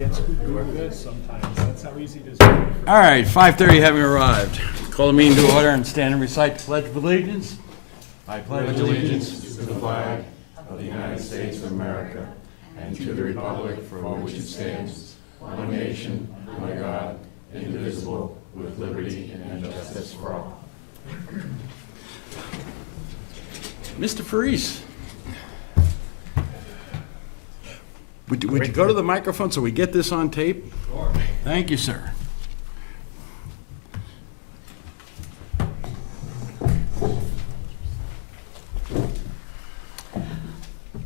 It's good sometimes. That's how easy it is. All right, 5:30 having arrived. Call the meeting to order and stand and recite the Pledge of Allegiance. I pledge allegiance to the flag of the United States of America and to the republic for which it stands, one nation, under God, indivisible, with liberty and justice for all. Mr. Faris, would you go to the microphone so we get this on tape? Sure. Thank you, sir.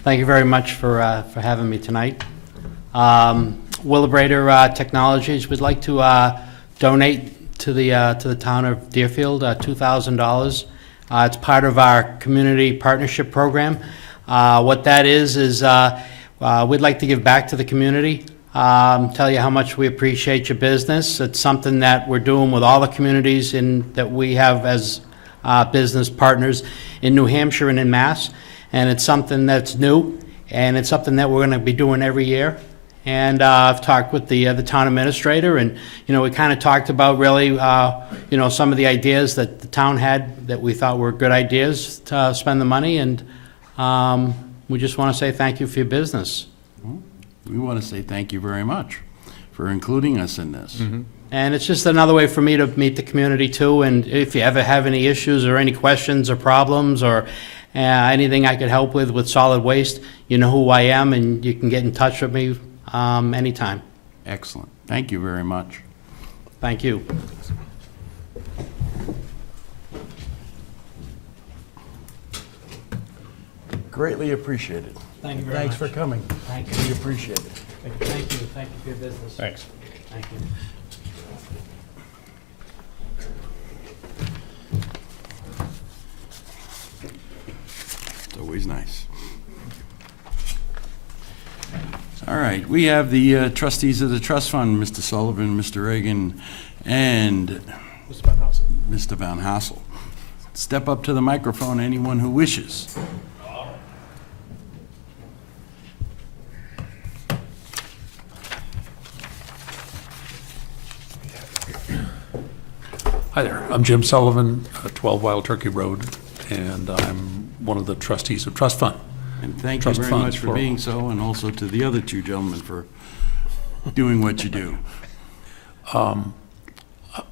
Thank you very much for having me tonight. Wilibrator Technologies would like to donate to the town of Deerfield $2,000. It's part of our community partnership program. What that is we'd like to give back to the community. Tell you how much we appreciate your business. It's something that we're doing with all the communities that we have as business partners in New Hampshire and in Mass. And it's something that's new, and it's something that we're going to be doing every year. And I've talked with the town administrator, and we kind of talked about really some of the ideas that the town had that we thought were good ideas to spend the money, and we just want to say thank you for your business. We want to say thank you very much for including us in this. Mm-hmm. And it's just another way for me to meet the community too. And if you ever have any issues or any questions or problems or anything I could help with solid waste, you know who I am, and you can get in touch with me anytime. Excellent. Thank you very much. Thank you. Greatly appreciated. Thank you very Thanks much. for coming. Thank you. We appreciate it. Thank you. Thank you for your business. Thanks. Thank you. It's always nice. All right, we have the trustees of the trust fund, Mr. Sullivan, Mr. Reagan, and Mr. Van Hassel. Step up to the microphone, anyone who wishes. Hi there, I'm Jim Sullivan, 12 Wild Turkey Road, and I'm one of the trustees of Trust Fund. And thank you Trust very funds much for for- being so, and also to the other two gentlemen for doing what you do.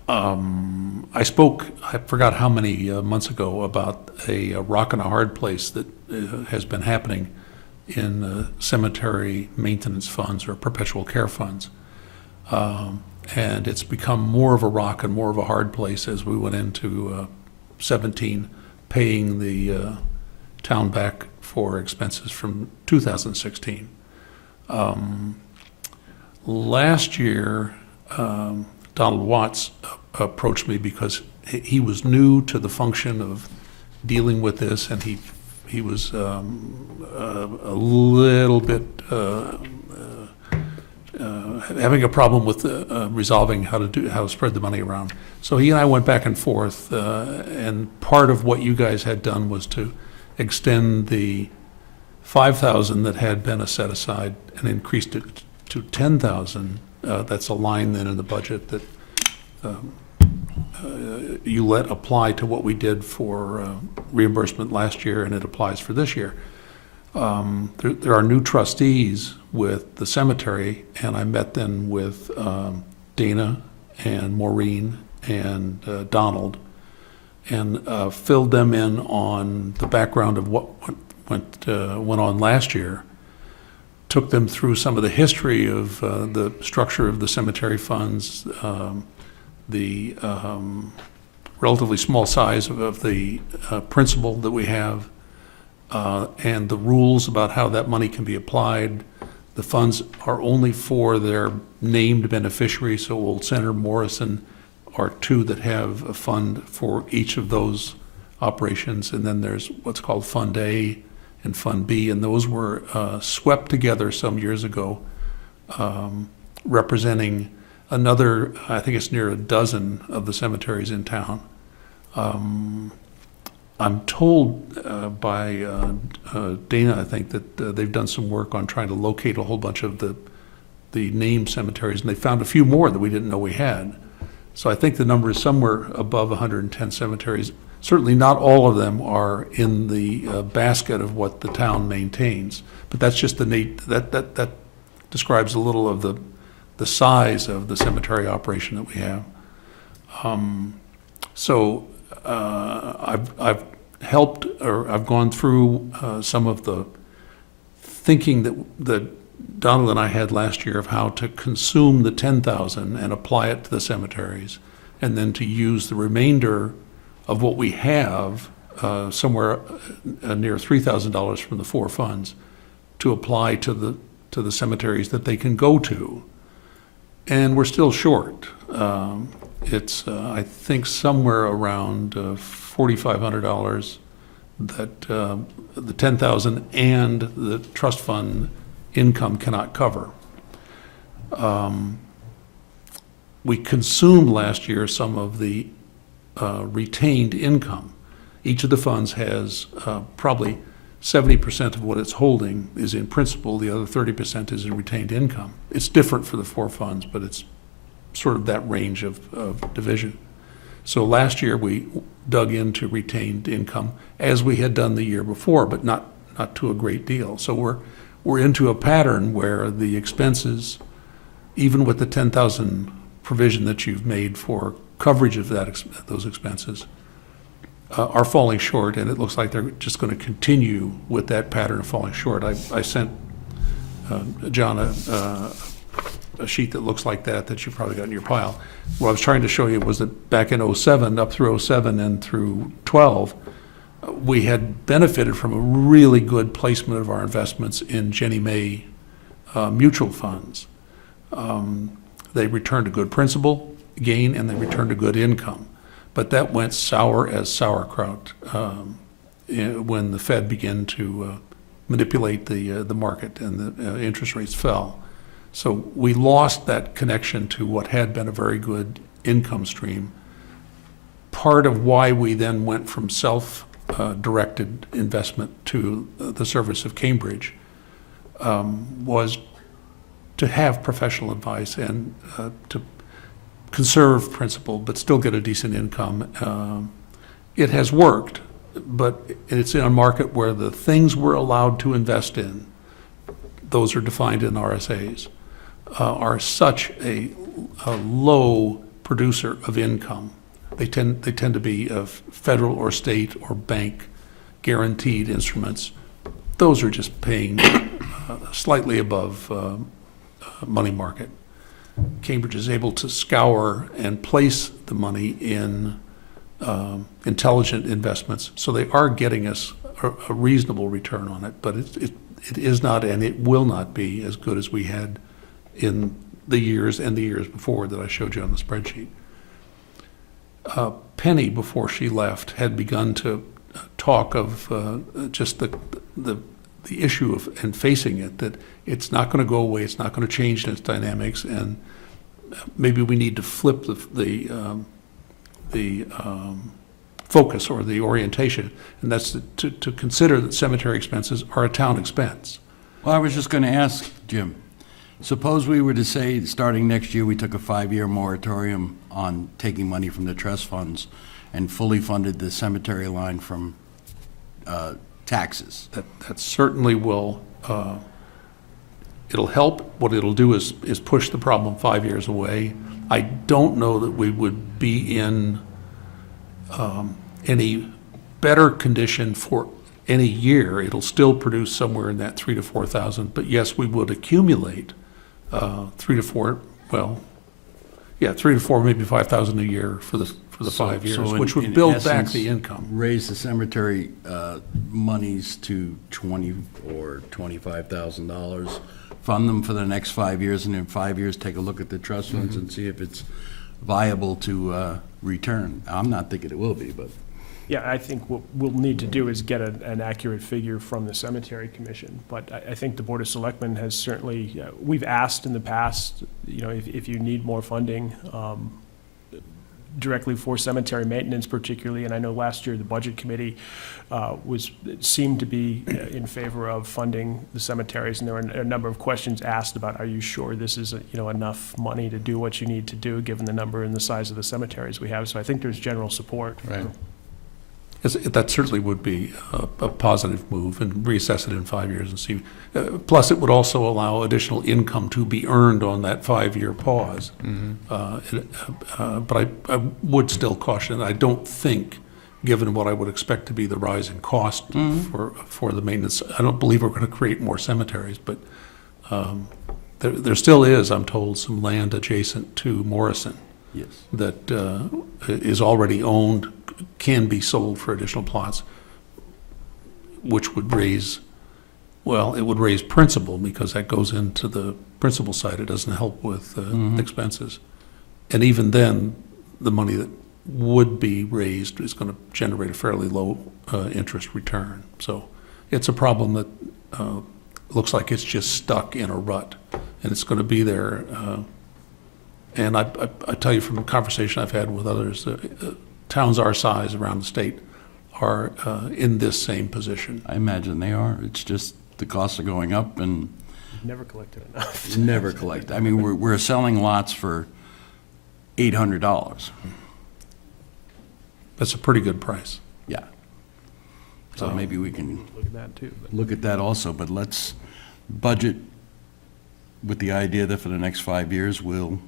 I spoke, I forgot how many months ago, about a rock and a hard place that has been happening in cemetery maintenance funds or perpetual care funds. And it's become more of a rock and more of a hard place as we went into 17, paying the town back for expenses from 2016. Last year, Donald Watts approached me because he was new to the function of dealing with this, and he was a little bit having a problem with resolving how to spread the money around. So he and I went back and forth, and part of what you guys had done was to extend the $5,000 that had been a set aside and increased it to $10,000. That's a line then in the budget that you let apply to what we did for reimbursement last year, and it applies for this year. There are new trustees with the cemetery, and I met then with Dana and Maureen and Donald, and filled them in on the background of what went on last year. Took them through some of the history of the structure of the cemetery funds, the relatively small size of the principal that we have, and the rules about how that money can be applied. The funds are only for their named beneficiaries, so Old Senator Morrison are two that have a fund for each of those operations, and then there's what's called Fund A and Fund B, and those were swept together some years ago, representing another, I think it's near a dozen of the cemeteries in town. I'm told by Dana, I think, that they've done some work on trying to locate a whole bunch of the the named cemeteries, and they found a few more that we didn't know we had. So I think the number is somewhere above 110 cemeteries. Certainly not all of them are in the basket of what the town maintains, but that's just that describes a little of the size of the cemetery operation that we have. So I've helped, or I've gone through some of the thinking that Donald and I had last year of how to consume the 10,000 and apply it to the cemeteries, and then to use the remainder of what we have, somewhere near $3,000 from the 4 funds, to apply to the cemeteries that they can go to. And we're still short. It's, I think, somewhere around $4,500 that the 10,000 and the trust fund income cannot cover. We consumed last year some of the retained income. Each of the funds has probably 70% of what it's holding is in principal, the other 30% is in retained income. It's different for the 4 funds, but it's sort of that range of division. So last year we dug into retained income as we had done the year before, but not to a great deal. So we're into a pattern where the expenses, even with the 10,000 provision that you've made for coverage of those expenses, are falling short, and it looks like they're just going to continue with that pattern of falling short. I sent John a sheet that looks like that you probably got in your pile. What I was trying to show you was that back in '07, up through '07 and through '12, we had benefited from a really good placement of our investments in Ginnie Mae mutual funds. They returned a good principal gain, and they returned a good income. But that went sour as sauerkraut when the Fed began to manipulate the market and the interest rates fell. So we lost that connection to what had been a very good income stream. Part of why we then went from self-directed investment to the service of Cambridge was to have professional advice and to conserve principal, but still get a decent income. It has worked, but it's in a market where the things we're allowed to invest in, those are defined in RSAs, are such a low producer of income. They tend to be of federal or state or bank guaranteed instruments. Those are just paying slightly above money market. Cambridge is able to scour and place the money in intelligent investments, so they are getting us a reasonable return on it, but it is not, and it will not be as good as we had in the years and the years before that I showed you on the spreadsheet. Penny, before she left, had begun to talk of just the issue of, and facing it, that it's not going to go away, it's not going to change in its dynamics, and maybe we need to flip the focus or the orientation, and that's to consider that cemetery expenses are a town expense. Well, I was just going to ask, Jim, suppose we were to say, starting next year, we took a 5-year moratorium on taking money from the trust funds and fully funded the cemetery line from taxes. That certainly will, it'll help. What it'll do is push the problem 5 years away. I don't know that we would be in any better condition for any year. It'll still produce somewhere in that 3,000 to 4,000, but yes, we would accumulate 3 to 4, well, yeah, 3 to 4, maybe 5,000 a year for the 5 years, So which would in build back essence, the income. raise the cemetery monies to $20,000 or $25,000, fund them for the next 5 years, and in 5 years, take a look at the trust funds and see if it's viable to return. I'm not thinking it will be, but. Yeah, I think what we'll need to do is get an accurate figure from the Cemetery Commission. But I think the Board of Selectmen has certainly, we've asked in the past, if you need more funding, directly for cemetery maintenance particularly, and I know last year the Budget Committee seemed to be in favor of funding the cemeteries, and there were a number of questions asked about, are you sure this is, enough money to do what you need to do, given the number and the size of the cemeteries we have? So I think there's general support. Right. That certainly would be a positive move, and reassess it in 5 years and see. Plus, it would also allow additional income to be earned on that 5-year pause. But I would still caution, I don't think, given what I would expect to be the rise in cost for the maintenance, I don't believe we're going to create more cemeteries, but there still is, I'm told, some land adjacent to Morrison Yes. that is already owned, can be sold for additional plots, which would raise, well, it would raise principal, because that goes into the principal side. It doesn't help with expenses. And even then, the money that would be raised is going to generate a fairly low interest return. So it's a problem that looks like it's just stuck in a rut, and it's going to be there. And I tell you from a conversation I've had with others, towns our size around the state are in this same position. I imagine they are. It's just the costs are going up and Never collected enough. never collect. I mean, we're selling lots for $800. That's a pretty good price. Yeah. So maybe we can Look at that, too. But look at that also, but let's budget with the idea that for the next 5 years, we'll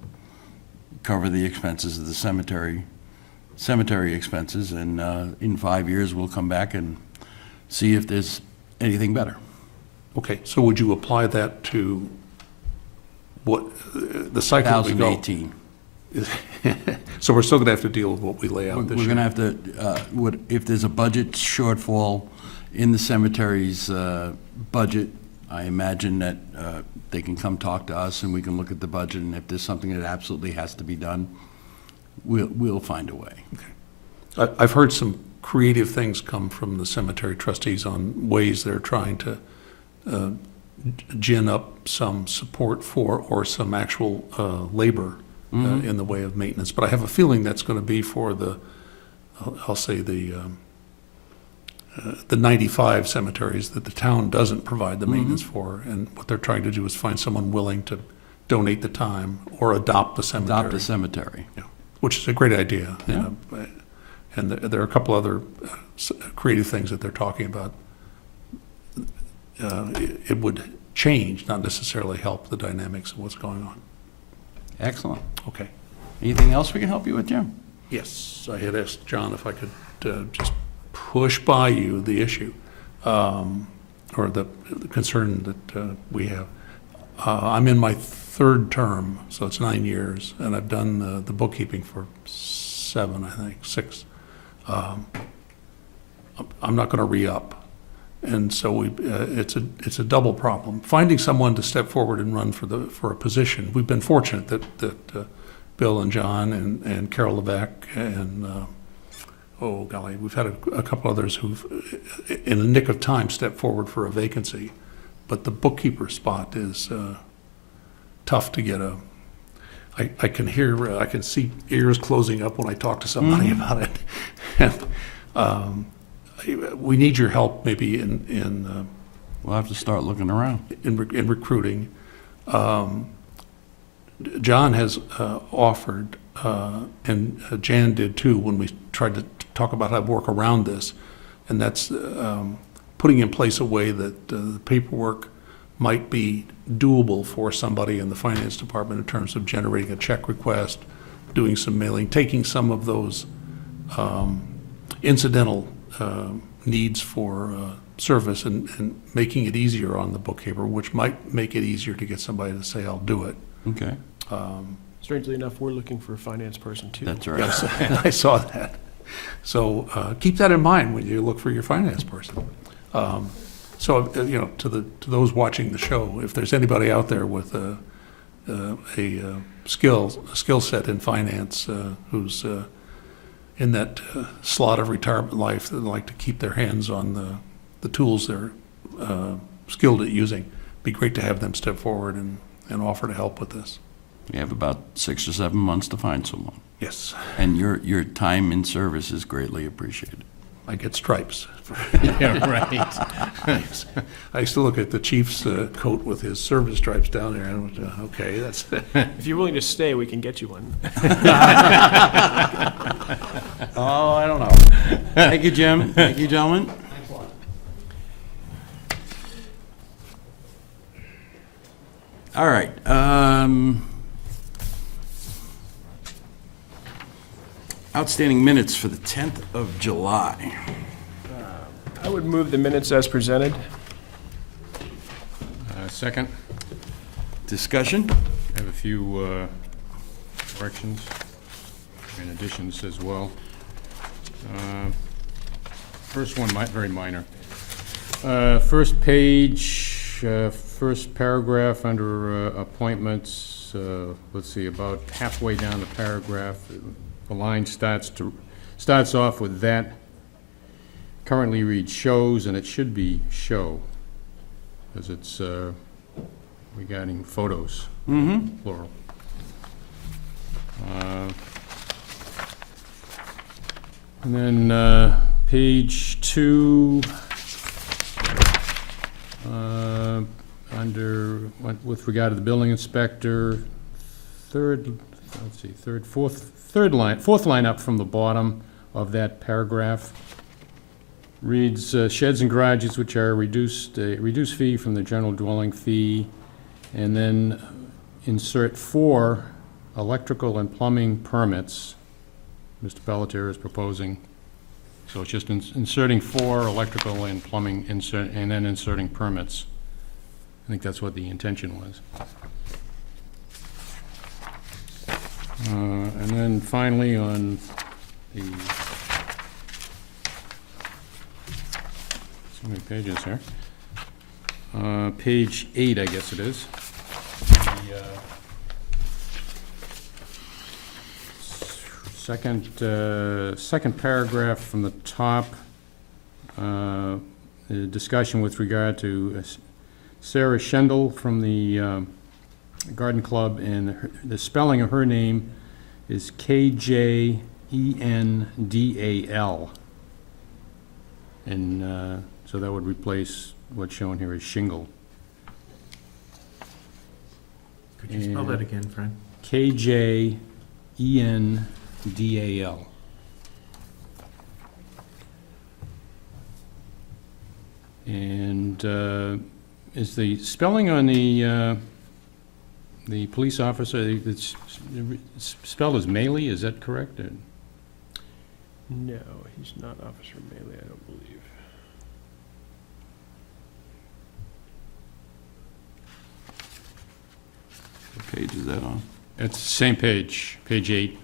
cover the expenses of the cemetery expenses, and in 5 years, we'll come back and see if there's anything better. Okay, so would you apply that to what, the cycle we go? 2018. So we're still going to have to deal with what we lay We're out this going year? to have to, if there's a budget shortfall in the cemetery's budget, I imagine that they can come talk to us and we can look at the budget, and if there's something that absolutely has to be done, we'll find a way. I've heard some creative things come from the cemetery trustees on ways they're trying to gin up some support for, or some actual labor in the way of maintenance. But I have a feeling that's going to be for I'll say the 95 cemeteries that the town doesn't provide the maintenance for. And what they're trying to do is find someone willing to donate the time or adopt the cemetery. Adopt a cemetery. Yeah, which is a great idea. Yeah. And there are a couple other creative things that they're talking about. It would change, not necessarily help the dynamics of what's going on. Excellent. Okay. Anything else we can help you with, Jim? Yes, I had asked John if I could just push by you the issue, or the concern that we have. I'm in my third term, so it's 9 years, and I've done the bookkeeping for 7, I think, 6. I'm not going to re-up. And so it's a double problem. Finding someone to step forward and run for a position. We've been fortunate that Bill and John and Carol Levesque and oh golly, we've had a couple others who've, in the nick of time, stepped forward for a vacancy. But the bookkeeper spot is tough to get I can see ears closing up when I talk to somebody about it. And, we need your help maybe in We'll have to start looking around. recruiting. John has offered, and Jan did too, when we tried to talk about how to work around this, and that's putting in place a way that the paperwork might be doable for somebody in the finance department in terms of generating a check request, doing some mailing, taking some of those incidental needs for service and making it easier on the bookkeeper, which might make it easier to get somebody to say, I'll do it. Okay. strangely enough, we're looking for a finance person, too. That's right. Yes, I saw that. So keep that in mind when you look for your finance person. So, to those watching the show, if there's anybody out there with a skill set in finance who's in that slot of retirement life that like to keep their hands on the tools they're skilled at using, it'd be great to have them step forward and offer to help with this. We have about 6 or 7 months to find someone. Yes, And your time in service is greatly appreciated. I get stripes. Yeah, right. I used to look at the chief's coat with his service stripes down there, and I went, okay, that's, If you're willing to stay, we can get you one. Oh, I don't know. Thank you, Jim. Thank you, gentlemen. All right. Outstanding minutes for the 10th of July. I would move the minutes as presented. Second, Discussion? I have a few corrections and additions as well. First one, very minor. First page, first paragraph under appointments, let's see, about halfway down the paragraph, the line starts off with that. Currently reads shows, and it should be show, because it's regarding photos, plural. And then page 2, with regard to the building inspector, fourth line up from the bottom of that paragraph reads sheds and garages which are reduced fee from the general dwelling fee, and then insert 4 electrical and plumbing permits. Mr. Pelletier is proposing, so it's just inserting 4 electrical and plumbing, and then inserting permits. I think that's what the intention was. And then finally, on the, so many pages here. Page 8, I guess it is. The, second paragraph from the top, the discussion with regard to Sarah Schendel from the Garden Club, and the spelling of her name is Kjendal. And so that would replace what's shown here as shingle. Could you spell that again, Fran? Kjendal. And is the spelling on the police officer, it's spelled as Maley, is that correct? No, he's not Officer Maley, I don't believe. What page is that on? It's the same page, page 8.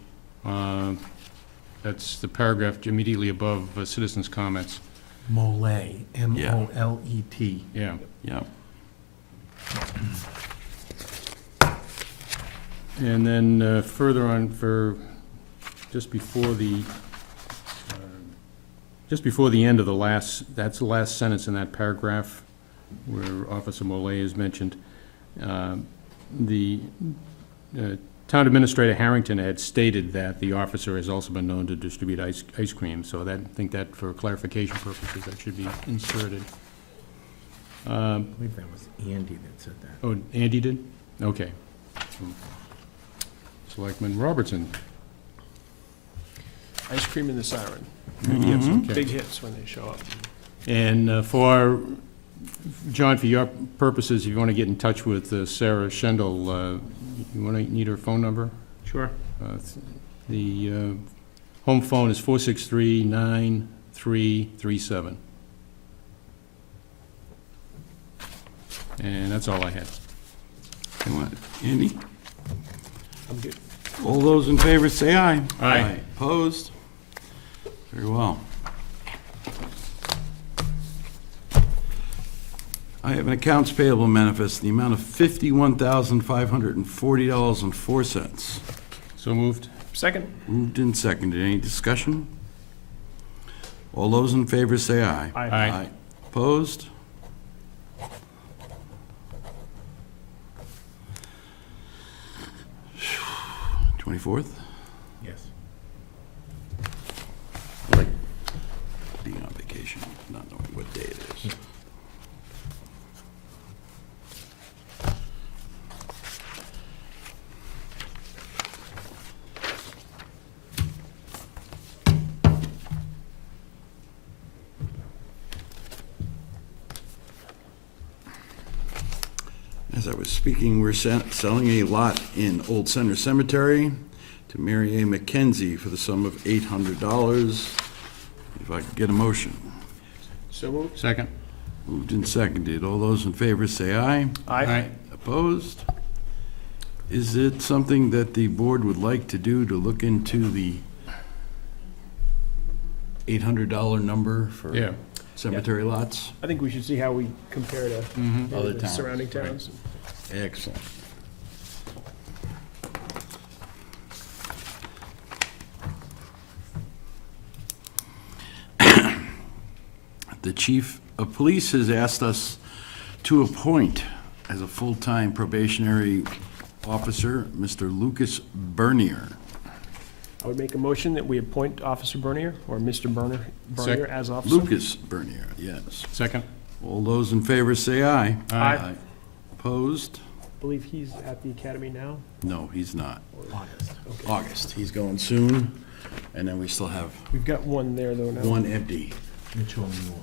That's the paragraph immediately above citizens' comments. Molet, M-O-L-E-T. Yeah. Yeah. And then further on, just before the end of that's the last sentence in that paragraph where Officer Mollet is mentioned. The Town Administrator Harrington had stated that the officer has also been known to distribute ice cream, so I think that for clarification purposes, that should be inserted. I believe that was Andy that said that. Oh, Andy did? Okay. Selectman Robertson. Ice cream and the siren. Yes, okay. Big hits when they show up. And for, John, for your purposes, if you want to get in touch with Sarah Schendel, need her phone number? Sure. The home phone is 463-9337. And that's all I had. Andy? I'm good. All those in favor say aye. Aye. Opposed? Very well. I have an accounts payable manifest in the amount of $51,540.04. So moved? Second? Moved and seconded. Any discussion? All those in favor say aye. Aye. Opposed? 24th? Yes. I like being on vacation, not knowing what day it is. As I was speaking, we're selling a lot in Old Center Cemetery to Mary A. McKenzie for the sum of $800. If I could get a motion. So moved. Second. Moved and seconded. All those in favor say aye. Aye. Opposed? Is it something that the board would like to do to look into the $800 number for Yeah. cemetery lots? I think we should see how we compare to Other the towns, surrounding right. towns. Excellent. The chief of police has asked us to appoint as a full-time probationary officer, Mr. Lucas Bernier. I would make a motion that we appoint Officer Bernier, or Mr. Bernier as officer. Lucas Bernier, yes. Second. All those in favor say aye. Aye. Opposed? I believe he's at the academy now. No, he's not. August. August, he's going soon, and then we still have We've got one there, though, now. one empty. Mitchell Newell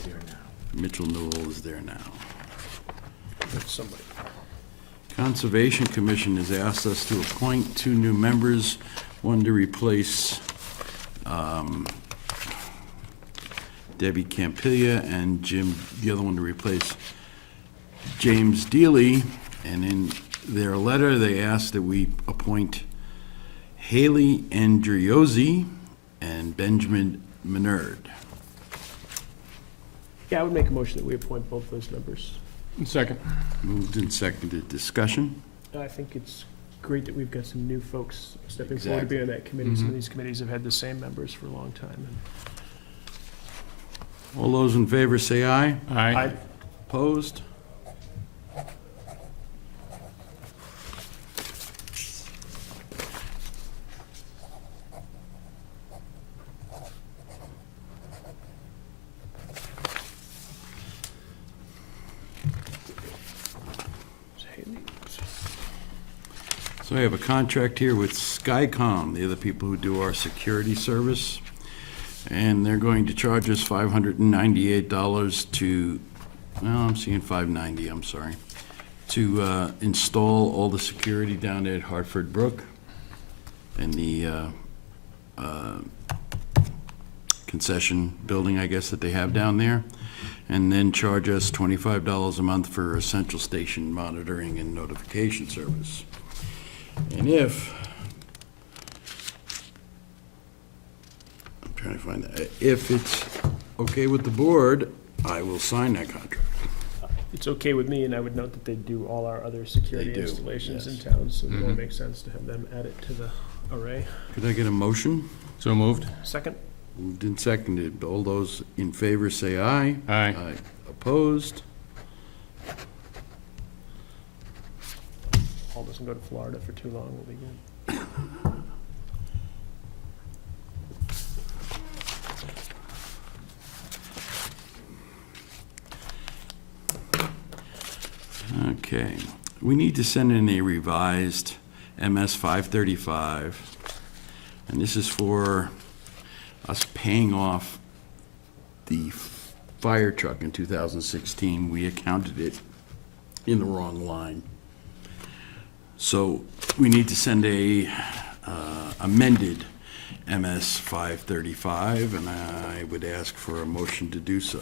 is here now. Mitchell Newell is there now. That's somebody. Conservation Commission has asked us to appoint 2 new members, one to replace Debbie Campiglia, and the other one to replace James Deely. And in their letter, they asked that we appoint Haley Andriozzi and Benjamin Menard. Yeah, I would make a motion that we appoint both those members. Second. Moved and seconded. Discussion? I think it's great that we've got some new folks stepping forward to be on that committee. Some of these committees have had the same members for a long time. and- All those in favor say aye. Aye. Opposed? So I have a contract here with Skycom. They're the people who do our security service. And they're going to charge us $598 to, well, I'm seeing $590, I'm sorry, to install all the security down there at Hartford Brook and the concession building, I guess, that they have down there. And then charge us $25 a month for essential station monitoring and notification service. And if, I'm trying to find that, if it's okay with the board, I will sign that contract. It's okay with me, and I would note that they do all our other security They do, installations in yes. town, so it only makes sense to have them added to the array. Could I get a motion? So moved. Second? Moved and seconded. All those in favor say aye. Aye. Opposed? Paul doesn't go to Florida for too long, we'll be good. Okay. We need to send in a revised MS 535, and this is for us paying off the fire truck in 2016. We accounted it in the wrong line. So we need to send a amended MS 535, and I would ask for a motion to do so.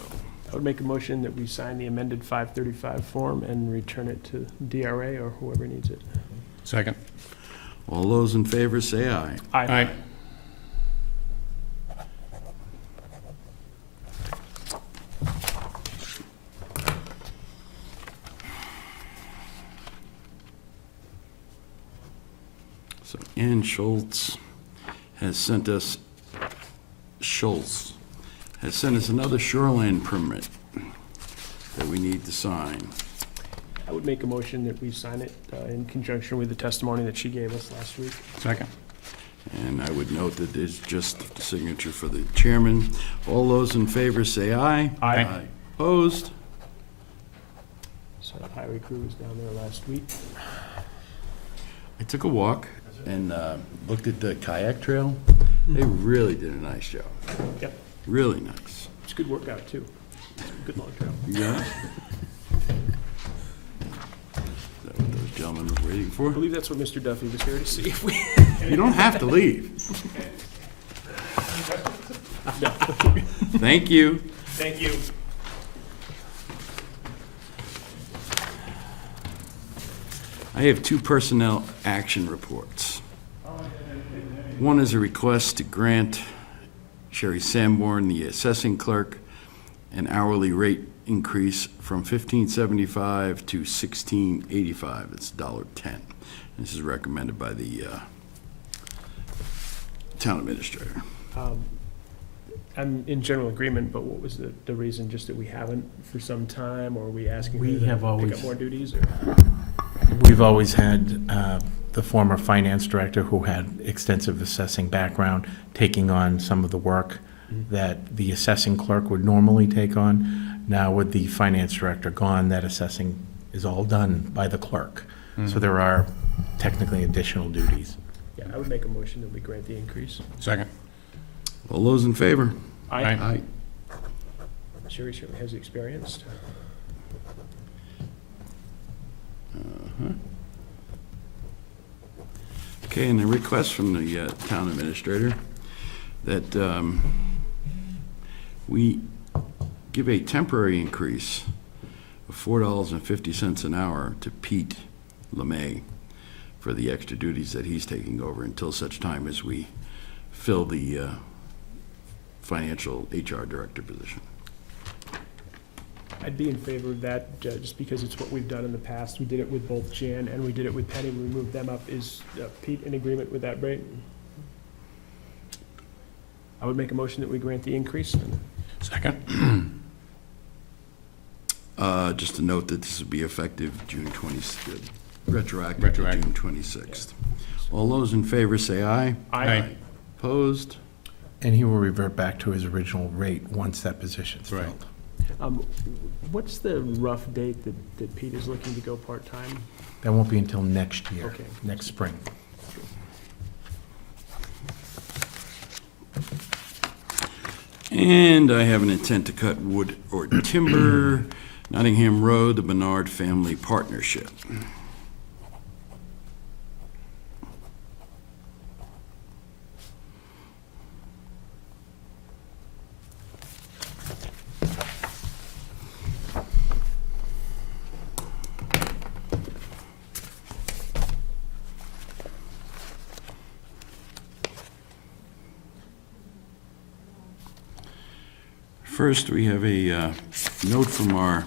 I would make a motion that we sign the amended 535 form and return it to DRA or whoever needs it. Second. All those in favor say aye. Aye. So Ann Schultz has sent us another shoreline permit that we need to sign. I would make a motion that we sign it in conjunction with the testimony that she gave us last week. Second. And I would note that there's just the signature for the chairman. All those in favor say aye. Aye. Opposed? So the highway crew was down there last week. I took a walk and looked at the kayak trail. They really did a nice job. Yep, Really nice. it's a good workout, too. Good long trail. Yeah. Is that what those gentlemen were waiting for? I believe that's what Mr. Duffy was here to see if we. You don't have to leave. Thank you. Thank you. I have two personnel action reports. One is a request to grant Sherry Sanborn, the assessing clerk, an hourly rate increase from $15.75 to $16.85. It's $1.10. This is recommended by the town administrator. I'm in general agreement, but what was the reason, just that we haven't for some time, or are we asking her We to have pick up always- more duties, or? We've always had the former finance director who had extensive assessing background taking on some of the work that the assessing clerk would normally take on. Now with the finance director gone, that assessing is all done by the clerk. So there are technically additional duties. Yeah, I would make a motion that we grant the increase. Second. All those in favor? Aye. Sherry certainly has experience. Okay, and a request from the town administrator that we give a temporary increase of $4.50 an hour to Pete LeMay for the extra duties that he's taking over until such time as we fill the financial HR director position. I'd be in favor of that, just because it's what we've done in the past. We did it with both Jan and we did it with Penny. We moved them up. Is Pete in agreement with that rate? I would make a motion that we grant the increase. Second. Just to note that this will be effective June 20th, retroactive to Retroactive. June 26th. All those in favor say aye. Aye. Opposed? And he will revert back to his original rate once that position's Right. filled. What's the rough date that Pete is looking to go part-time? That won't be until next year, Okay. next spring. And I have an intent to cut wood or timber, Nottingham Road, the Bernard Family Partnership. First, we have a note from our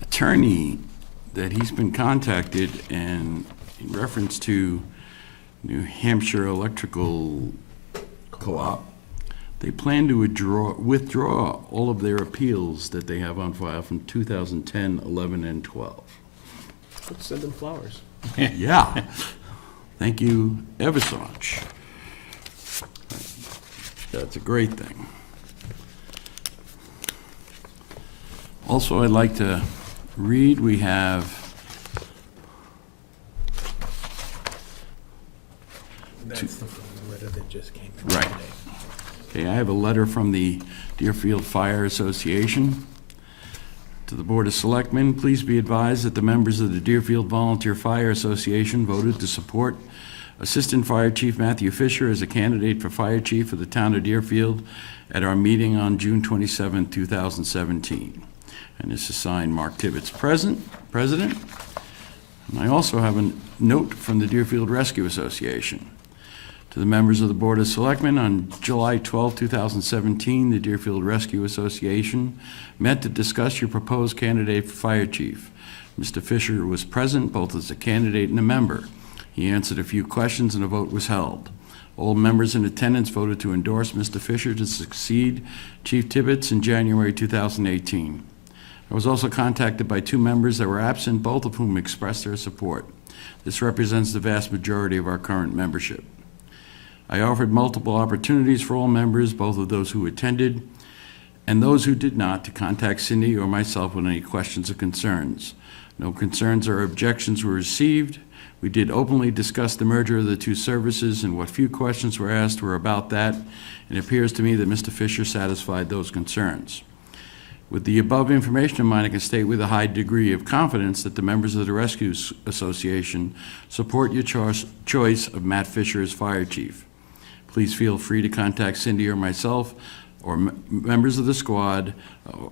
attorney that he's been contacted and in reference to New Hampshire Electrical Co-op. They plan to withdraw all of their appeals that they have on file from 2010, 11, and 12. Let's send them flowers. Yeah. Thank you ever so much. That's a great thing. Also, I'd like to read, we have That's the letter that just came in Right. today. Okay, I have a letter from the Deerfield Fire Association. To the Board of Selectmen, please be advised that the members of the Deerfield Volunteer Fire Association voted to support Assistant Fire Chief Matthew Fisher as a candidate for Fire Chief of the town of Deerfield at our meeting on June 27, 2017. And this is signed Mark Tibbetts, President. And I also have a note from the Deerfield Rescue Association. To the members of the Board of Selectmen, on July 12, 2017, the Deerfield Rescue Association met to discuss your proposed candidate for fire chief. Mr. Fisher was present both as a candidate and a member. He answered a few questions and a vote was held. All members in attendance voted to endorse Mr. Fisher to succeed Chief Tibbetts in January 2018. I was also contacted by 2 members that were absent, both of whom expressed their support. This represents the vast majority of our current membership. I offered multiple opportunities for all members, both of those who attended and those who did not, to contact Cindy or myself with any questions or concerns. No concerns or objections were received. We did openly discuss the merger of the 2 services, and what few questions were asked were about that, and it appears to me that Mr. Fisher satisfied those concerns. With the above information in mind, I can state with a high degree of confidence that the members of the Rescue Association support your choice of Matt Fisher as fire chief. Please feel free to contact Cindy or myself or members of the squad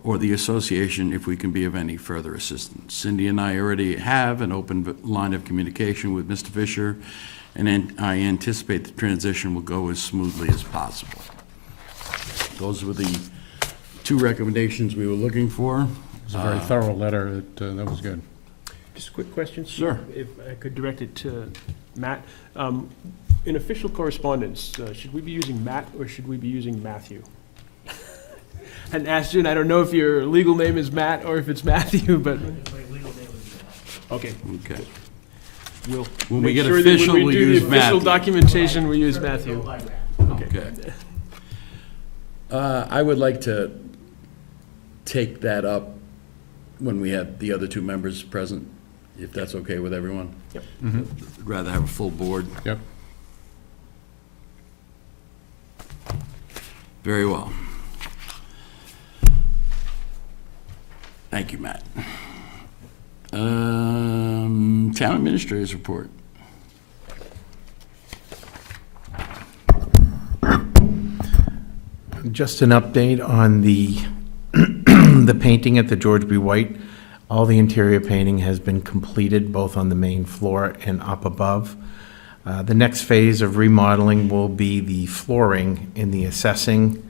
or the association if we can be of any further assistance. Cindy and I already have an open line of communication with Mr. Fisher, and I anticipate the transition will go as smoothly as possible. Those were the 2 recommendations we were looking for. It was a very thorough letter. That was good. Just a quick question, Steve, Sure. if I could direct it to Matt. In official correspondence, should we be using Matt or should we be using Matthew? And Ashton, I don't know if your legal name is Matt or if it's Matthew, but. Okay. Okay. We'll When we make get sure that official, when we'll we do use the official Matthew. documentation, we use Matthew. Okay. I would like to take that up when we have the other 2 members present, if that's okay with everyone. Yep. I'd rather have a full board. Yep. Very well. Thank you, Matt. Town Administrator's report. Just an update on the, the painting at the George B. White. All the interior painting has been completed, both on the main floor and up above. The next phase of remodeling will be the flooring in the assessing,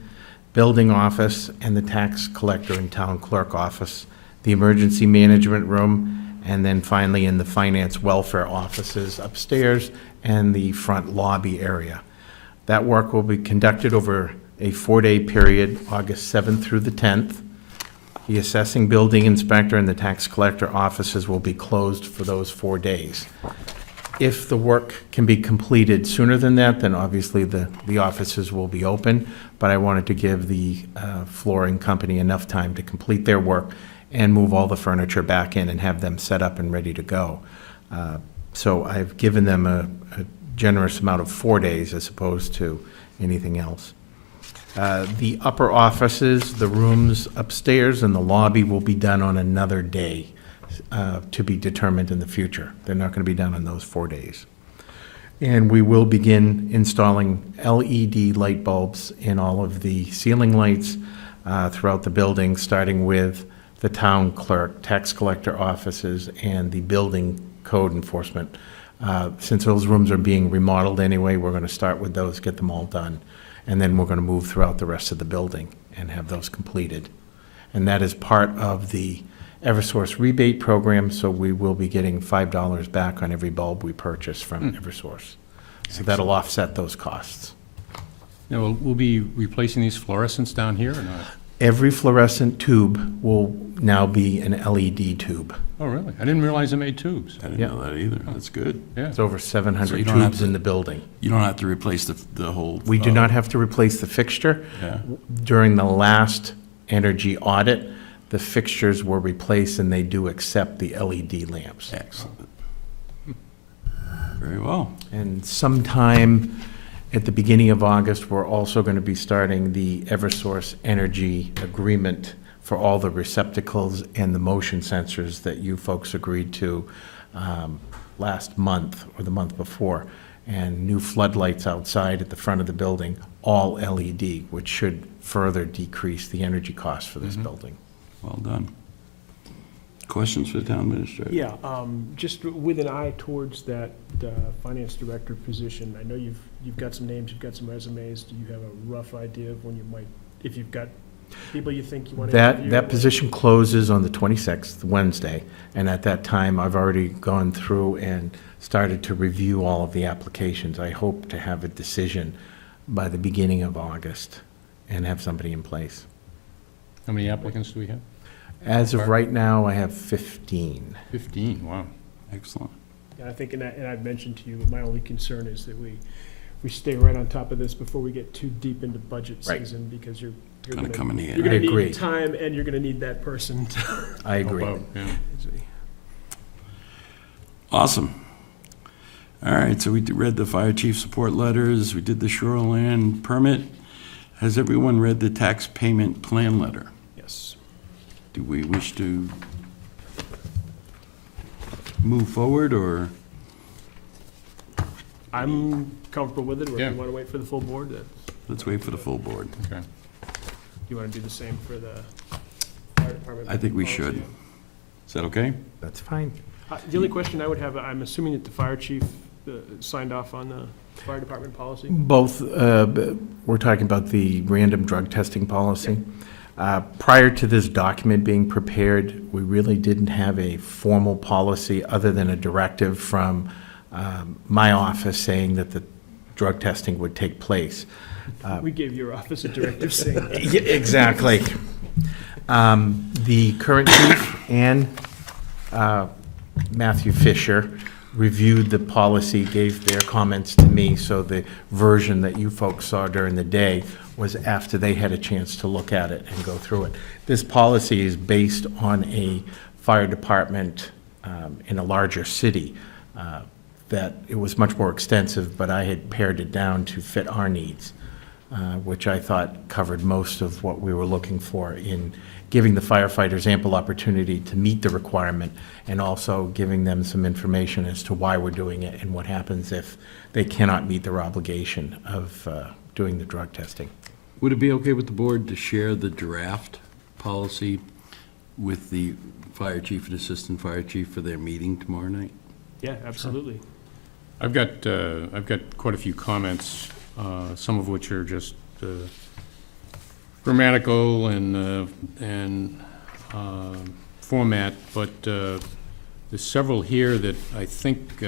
building office, and the tax collector and town clerk office, the emergency management room, and then finally in the finance welfare offices upstairs and the front lobby area. That work will be conducted over a 4-day period, August 7th through the 10th. The assessing building inspector and the tax collector offices will be closed for those 4 days. If the work can be completed sooner than that, then obviously the offices will be open, but I wanted to give the flooring company enough time to complete their work and move all the furniture back in and have them set up and ready to go. So I've given them a generous amount of 4 days as opposed to anything else. The upper offices, the rooms upstairs, and the lobby will be done on another day to be determined in the future. They're not going to be done in those 4 days. And we will begin installing LED light bulbs in all of the ceiling lights throughout the building, starting with the town clerk, tax collector offices, and the building code enforcement. Since those rooms are being remodeled anyway, we're going to start with those, get them all done. And then we're going to move throughout the rest of the building and have those completed. And that is part of the Eversource rebate program, so we will be getting $5 back on every bulb we purchase from Eversource. So that'll offset those costs. Now, we'll be replacing these fluorescents down here or not? Every fluorescent tube will now be an LED tube. Oh, really? I didn't realize they made tubes. I didn't know that either. That's good. Yeah. It's over So 700 you don't have tubes to- in the building. You don't have to replace the whole. We do not have to replace the fixture. Yeah. During the last energy audit, the fixtures were replaced and they do accept the LED lamps. Excellent. Very well. And sometime at the beginning of August, we're also going to be starting the Eversource Energy Agreement for all the receptacles and the motion sensors that you folks agreed to last month or the month before. And new floodlights outside at the front of the building, all LED, which should further decrease the energy costs for this building. Well done. Questions for the town administrator? Yeah, just with an eye towards that finance director position, I know you've got some names, you've got some resumes. Do you have a rough idea of when you might, if you've got people you think you want to interview? That position closes on the 26th, Wednesday, and at that time, I've already gone through and started to review all of the applications. I hope to have a decision by the beginning of August and have somebody in place. How many applicants do we have? As of right now, I have 15. 15, wow. Excellent. And I think, and I've mentioned to you, my only concern is that we stay right on top of this before we get too deep into budget Right. season, because you're Kind of gonna, coming you're in. gonna I agree. need time, and you're gonna need that person to. I agree. Help out, yeah. Awesome. All right, so we read the fire chief support letters, we did the shoreline permit. Has everyone read the tax payment plan letter? Yes. Do we wish to move forward, or? I'm comfortable with it, or if Yeah. you wanna wait for the full board, Let's wait for the full board. Okay. you wanna do the same for the fire department? I think we policy? should. Is that okay? That's fine. The only question I would have, I'm assuming that the fire chief signed off on the fire department policy? Both, we're talking about the random drug testing policy. Prior to this document being prepared, we really didn't have a formal policy other than a directive from my office saying that the drug testing would take place. We gave your office a directive saying. Yeah, exactly. The current chief and Matthew Fisher reviewed the policy, gave their comments to me, so the version that you folks saw during the day was after they had a chance to look at it and go through it. This policy is based on a fire department in a larger city, that it was much more extensive, but I had pared it down to fit our needs, which I thought covered most of what we were looking for in giving the firefighters ample opportunity to meet the requirement, and also giving them some information as to why we're doing it and what happens if they cannot meet their obligation of doing the drug testing. Would it be okay with the board to share the draft policy with the fire chief and assistant fire chief for their meeting tomorrow night? Yeah, absolutely. I've got quite a few comments, some of which are just grammatical and format, but there's several here that I think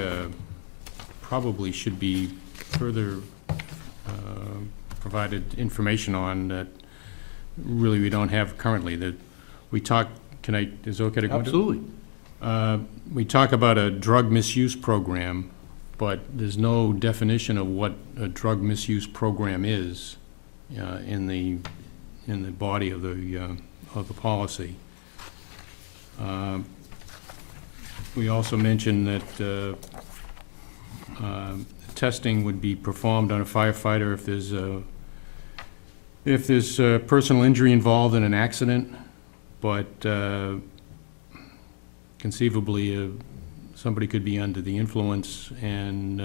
probably should be further provided information on that really we don't have currently. That we talk, is it okay to go into? Absolutely. We talk about a drug misuse program, but there's no definition of what a drug misuse program is in the body of the policy. We also mentioned that testing would be performed on a firefighter if there's personal injury involved in an accident, but conceivably somebody could be under the influence, and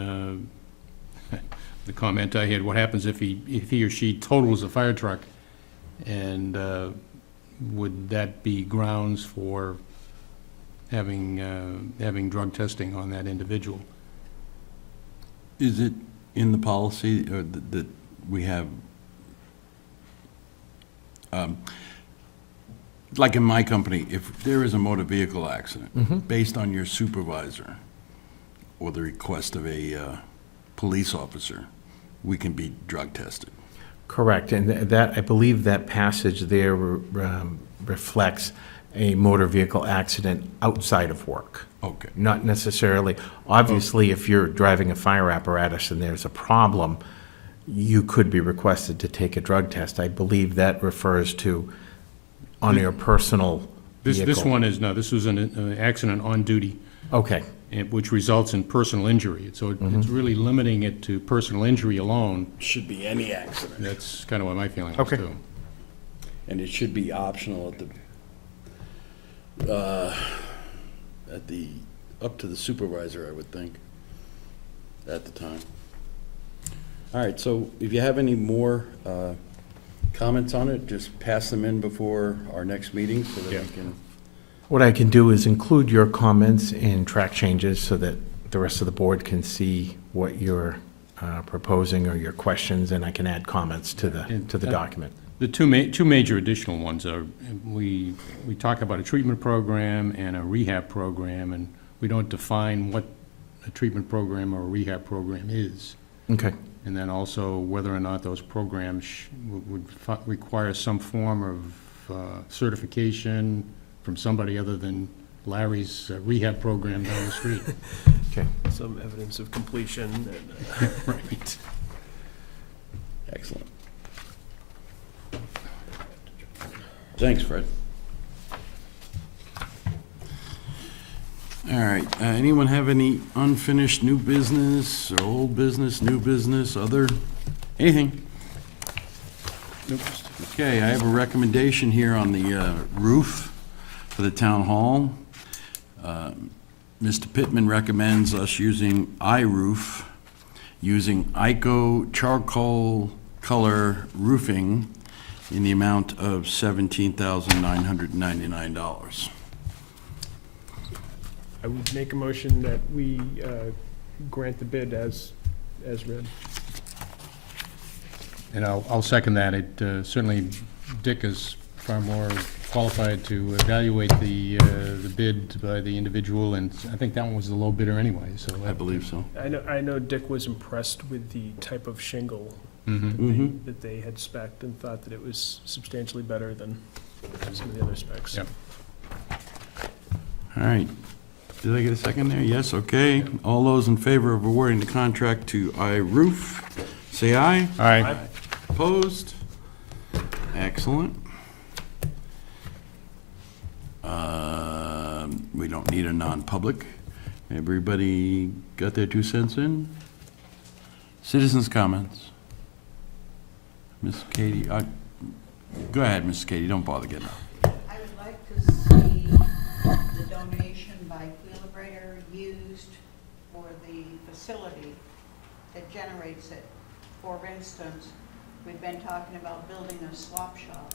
the comment I had, what happens if he or she totals a fire truck, and would that be grounds for having drug testing on that individual? Is it in the policy or that we have, like in my company, if there is a motor vehicle accident, based on your supervisor or the request of a police officer, we can be drug tested? Correct, and that, I believe that passage there reflects a motor vehicle accident outside of work. Okay. Not necessarily, obviously, if you're driving a fire apparatus and there's a problem, you could be requested to take a drug test. I believe that refers to on your personal vehicle. This one is, no, this was an accident on duty, Okay, which results in personal injury. So it's really limiting it to personal injury alone. Should be any accident, That's kind of what my feeling is, Okay. too. and it should be optional up to the supervisor, I would think, at the time. All right, so if you have any more comments on it, just pass them in before our next meeting so that we can. what I can do is include your comments and track changes so that the rest of the board can see what you're proposing or your questions, and I can add comments to the document. The two major additional ones are, we talk about a treatment program and a rehab program, and we don't define what a treatment program or a rehab program is. Okay, And then also whether or not those programs would require some form of certification from somebody other than Larry's rehab program down the street. Okay. Some evidence of completion. Right. Excellent. Thanks, Fred. All right, anyone have any unfinished new business, or old business, new business, other, anything? Nope. Okay, I have a recommendation here on the roof for the town hall. Mr. Pittman recommends us using iRoof, using ICO charcoal color roofing in the amount of $17,999. I would make a motion that we grant the bid as read. And I'll second that. It certainly, Dick is far more qualified to evaluate the bid by the individual, and I think that one was the low bidder anyway, so. I believe so. I know Dick was impressed with the type of shingle Mhm. that they had spec'd and thought that it was substantially better than some of the other specs. Yep. All right. Did I get a second there? Yes, okay. All those in favor of awarding the contract to iRoof, say aye. All right. Opposed? Excellent. We don't need a non-public. Everybody got their 2 cents in? Citizens' comments. Miss Katie, go ahead, Miss Katie, don't bother getting up. I would like to see the donation by Wheelabrator used for the facility that generates it. For instance, we've been talking about building a swap shop.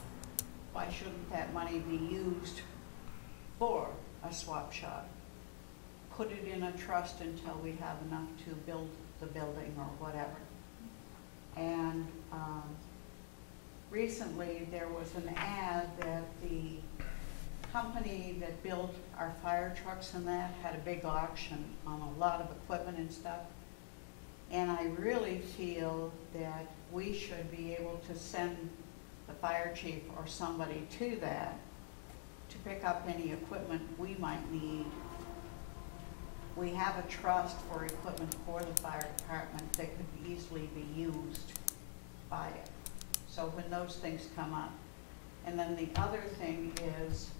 Why shouldn't that money be used for a swap shop? Put it in a trust until we have enough to build the building or whatever. And recently, there was an ad that the company that built our fire trucks and that had a big auction on a lot of equipment and stuff. And I really feel that we should be able to send the fire chief or somebody to that to pick up any equipment we might need. We have a trust for equipment for the fire department that could easily be used by it. So when those things come up. And then the other thing is,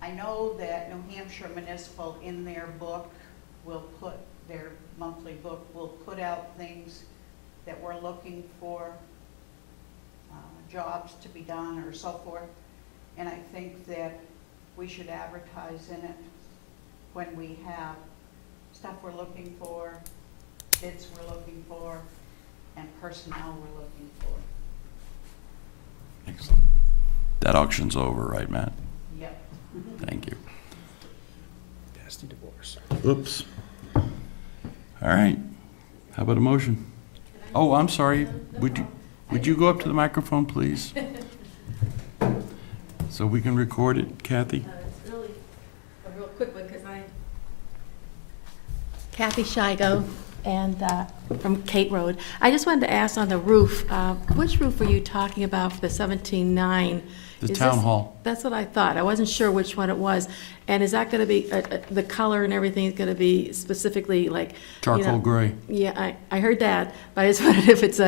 I know that New Hampshire Municipal in their book will put, their monthly book will put out things that we're looking for, jobs to be done or so forth. And I think that we should advertise in it when we have stuff we're looking for, bids we're looking for, and personnel we're looking for. Excellent. That auction's over, right, Matt? Yep. Thank you. Nasty divorce. Oops. All right. How about a motion? Oh, I'm sorry. Would you go up to the microphone, please? So we can record it, Kathy? It's really a real quick one, because Kathy Shigo, and from Kate Road. I just wanted to ask on the roof, which roof were you talking about for the 17.9? The Is town this- hall. That's what I thought. I wasn't sure which one it was. And is that going to be, the color and everything is going to be specifically like, you Charcoal know- gray. Yeah, I heard that, but I just wondered if it's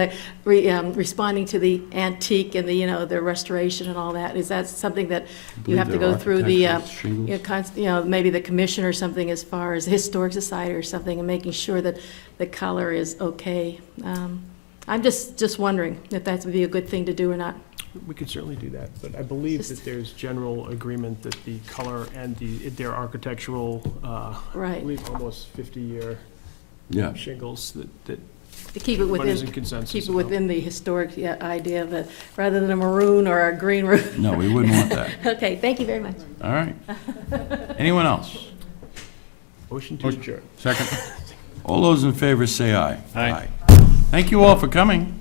responding to the antique and the, the restoration and all that. Is that something that you have to go through the, maybe the commission or something as far as the Historic Society or something, and making sure that the color is okay? I'm just wondering if that would be a good thing to do or not. We could certainly do that, but I believe that there's general agreement that the color and their architectural, I Right, believe almost 50-year Yeah. shingles that to keep it one is within, in consensus. keep it about. within the historic idea of it, rather than a maroon or a green roof. No, we wouldn't want that. Okay, thank you very much. All right. Anyone else? Motion to adjourn. Second. All those in favor say aye. Aye. Thank you all for coming.